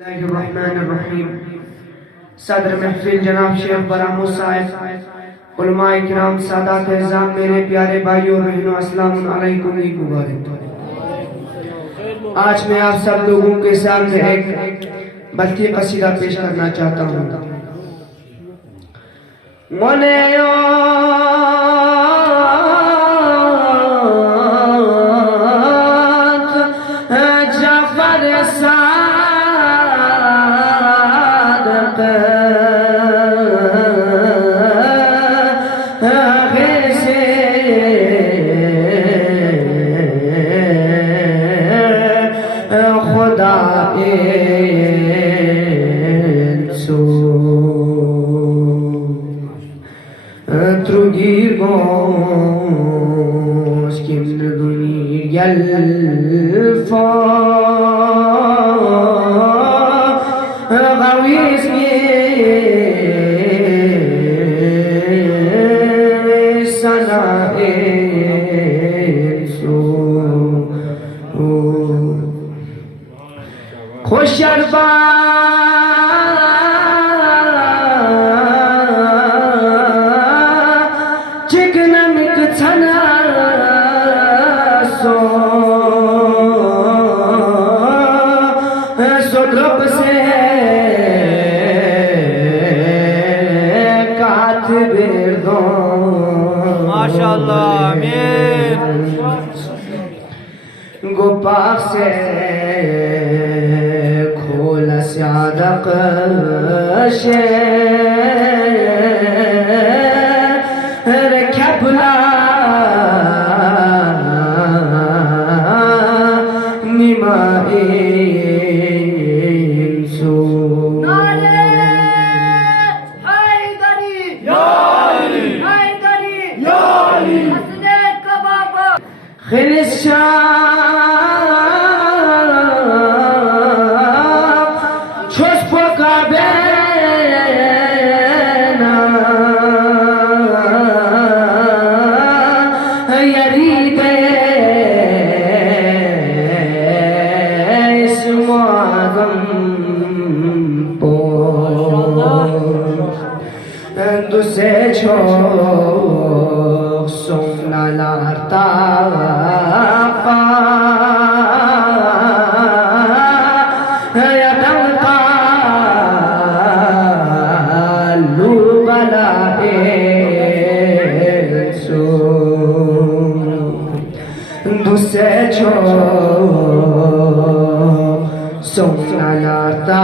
बिस्मिल्लाहिर्रहमानिर्रहीम। सदर महफिल जनाब शेख बरामू साहिब, उलमाए किराम, सादात एज़ाम, मेरे प्यारे भाइयों और बहनों, अस्सलाम अलैकुम मुबारक। आज मैं आप सब लोगों के सामने एक बल्कि कसीदा पेश करना चाहता हूँ। Других кем माशाअल्लाह आमीन। गोपाक से खोल स्यादक शेर ख्यापुला से छो सोना लाता दूसरे छो सोना लाता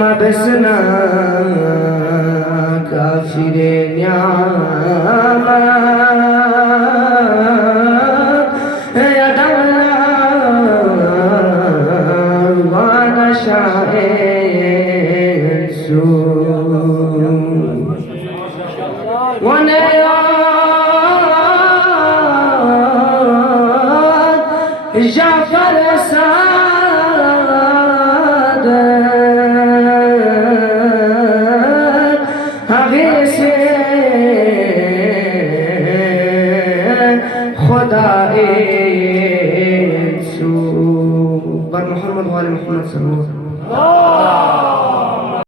मबसना काफिरे न्यामा जाफर साद हगे से खुदा सू पर मोहम्मद वाले मोहम्मद सल्लल्लाहु